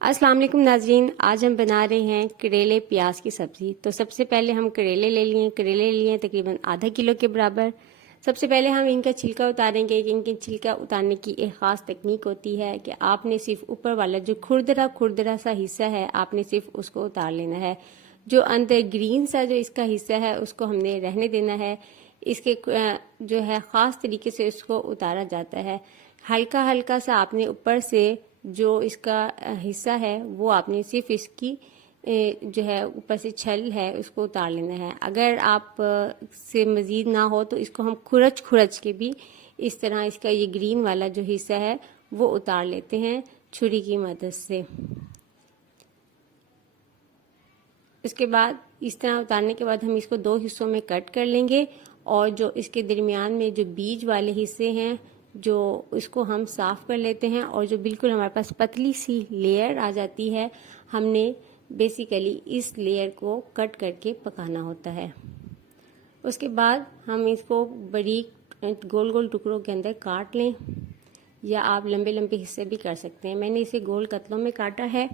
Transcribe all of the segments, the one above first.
अस्सलाम वालेकुम नाजरीन, आज हम बना रहे हैं करेले प्याज की सब्ज़ी। तो सबसे पहले हम करेले ले लिए तकरीबन आधा किलो के बराबर। सबसे पहले हम इनका छिलका उतारेंगे कि इनके छिलका उतारने की एक ख़ास तकनीक होती है कि आपने सिर्फ ऊपर वाला जो खुरदरा सा हिस्सा है आपने सिर्फ उसको उतार लेना है। जो अंदर ग्रीन सा जो इसका हिस्सा है उसको हमने रहने देना है। इसके जो है ख़ास तरीके से उसको उतारा जाता है। हल्का हल्का सा आपने ऊपर से जो इसका हिस्सा है वो आपने सिर्फ इसकी जो है ऊपर से छल है उसको उतार लेना है। अगर आप से मज़ीद ना हो तो इसको हम खुरच के भी इस तरह इसका ये ग्रीन वाला जो हिस्सा है वो उतार लेते हैं छुरी की मदद से। इसके बाद इस तरह उतारने के बाद हम इसको दो हिस्सों में कट कर लेंगे और जो इसके दरमियान में जो बीज वाले हिस्से हैं जो इसको हम साफ़ कर लेते हैं और जो बिल्कुल हमारे पास पतली सी लेयर आ जाती है हमने बेसिकली इस लेयर को कट करके पकाना होता है। उसके बाद हम इसको बारीक गोल गोल टुकड़ों के अंदर काट लें या आप लंबे लंबे हिस्से भी कर सकते हैं। मैंने इसे गोल कतलों में काटा है।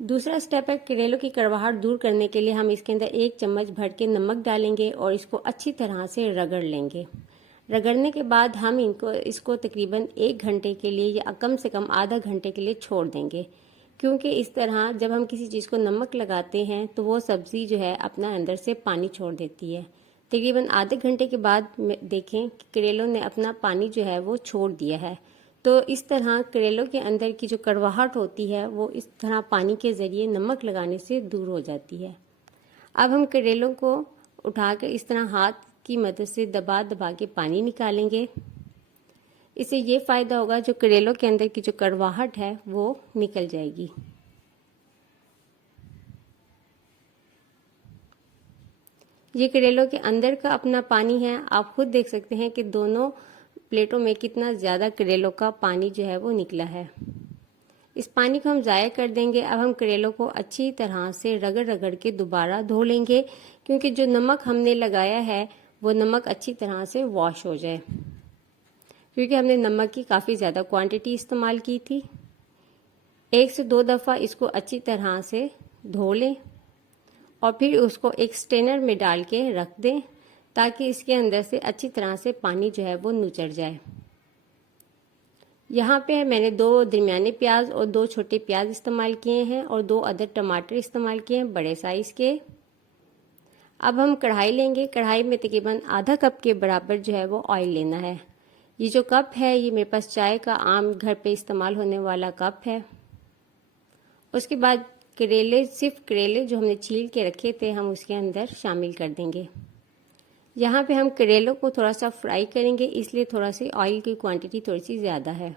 दूसरा स्टेप है करेलों की कड़वाहट दूर करने के लिए हम इसके अंदर 1 चम्मच भर के नमक डालेंगे और इसको अच्छी तरह से रगड़ लेंगे। रगड़ने के बाद हम इसको तकरीबन 1 घंटे के लिए या कम से कम आधा घंटे के लिए छोड़ देंगे, क्योंकि इस तरह जब हम किसी चीज़ को नमक लगाते हैं तो वो सब्ज़ी जो है अपना अंदर से पानी छोड़ देती है। तकरीबन आधे घंटे के बाद देखें कि करेलों ने अपना पानी जो है वो छोड़ दिया है। तो इस तरह करेलों के अंदर की जो कड़वाहट होती है वो इस तरह पानी के ज़रिए नमक लगाने से दूर हो जाती है। अब हम करेलों को उठाकर इस तरह हाथ की मदद से दबा दबा के पानी निकालेंगे। इससे ये फ़ायदा होगा जो करेलों के अंदर की जो कड़वाहट है वो निकल जाएगी। ये करेलों के अंदर का अपना पानी है, आप खुद देख सकते हैं कि दोनों प्लेटों में कितना ज़्यादा करेलों का पानी जो है वो निकला है। इस पानी को हम ज़ाया कर देंगे। अब हम करेलों को अच्छी तरह से रगड़ के दोबारा धो लेंगे, क्योंकि जो नमक हमने लगाया है वो नमक अच्छी तरह से वॉश हो जाए, क्योंकि हमने नमक की काफ़ी ज़्यादा क्वांटिटी इस्तेमाल की थी। 1 से 2 दफ़ा इसको अच्छी तरह से धो लें और फिर उसको एक स्ट्रेनर में डाल के रख दें ताकि इसके अंदर से अच्छी तरह से पानी जो है वो नुचड़ जाए। यहाँ पे मैंने 2 दरमियाने प्याज और 2 छोटे प्याज इस्तेमाल किए हैं और 2 अदर टमाटर इस्तेमाल किए हैं बड़े साइज़ के। अब हम कढ़ाई लेंगे। कढ़ाई में तकरीबन आधा कप के बराबर जो है वो ऑयल लेना है। ये जो कप है ये मेरे पास चाय का आम घर पे इस्तेमाल होने वाला कप है। उसके बाद सिर्फ करेले जो हमने छील के रखे थे हम उसके अंदर शामिल कर देंगे। यहाँ पे हम करेलों को थोड़ा सा फ्राई करेंगे, इसलिए थोड़ा सी ऑयल की क्वांटिटी थोड़ी सी ज़्यादा है।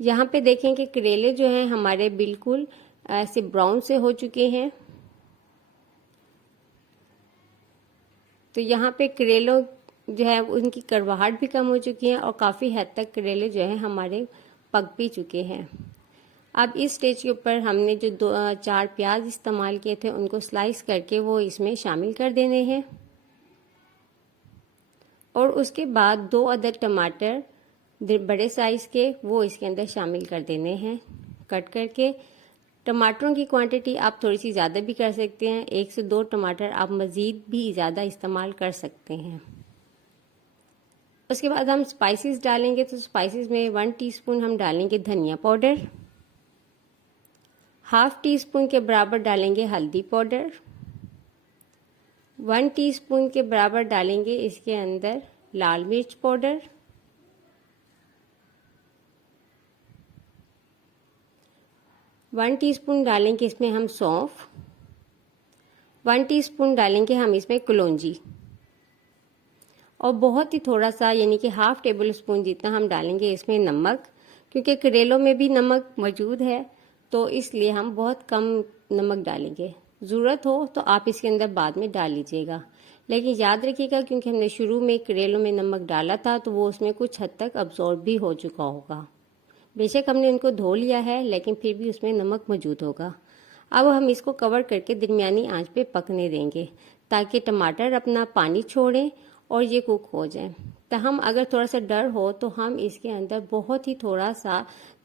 यहाँ पे देखें कि करेले जो हैं हमारे बिल्कुल ऐसे ब्राउन से हो चुके हैं। तो यहाँ पे करेलों जो है उनकी कड़वाहट भी कम हो चुकी है और काफ़ी हद तक करेले जो है हमारे पक भी चुके हैं। अब इस स्टेज के ऊपर हमने जो 4 प्याज इस्तेमाल किए थे उनको स्लाइस करके वो इसमें शामिल कर देने हैं और उसके बाद 2 अदर टमाटर बड़े साइज़ के वो इसके अंदर शामिल कर देने हैं कट करके। टमाटरों की क्वांटिटी आप थोड़ी सी ज़्यादा भी कर सकते हैं, 1 से 2 टमाटर आप मज़ीद भी ज़्यादा इस्तेमाल कर सकते हैं। उसके बाद हम स्पाइसेस डालेंगे। तो स्पाइसेस में 1 टीस्पून हम डालेंगे धनिया पाउडर, ½ टीस्पून के बराबर डालेंगे हल्दी पाउडर, 1 टीस्पून के बराबर डालेंगे इसके अंदर लाल मिर्च पाउडर, 1 टीस्पून डालेंगे इसमें हम सौंफ, 1 टीस्पून डालेंगे हम इसमें कलौंजी और बहुत ही थोड़ा सा यानी कि ½ टेबल स्पून जितना हम डालेंगे इसमें नमक, क्योंकि करेलों में भी नमक मौजूद है तो इसलिए हम बहुत कम नमक डालेंगे। ज़रूरत हो तो आप इसके अंदर बाद में डाल लीजिएगा, लेकिन याद रखिएगा क्योंकि हमने शुरू में करेलों में नमक डाला था तो वो उसमें कुछ हद तक अब्जॉर्ब भी हो चुका होगा। बेशक हमने उनको धो लिया है लेकिन फिर भी उसमें नमक मौजूद होगा। अब हम इसको कवर करके दरमियानी आंच पे पकने देंगे ताकि टमाटर अपना पानी छोड़ें और ये कुक हो जाए। तो हम अगर थोड़ा सा डर हो तो हम इसके अंदर बहुत ही थोड़ा सा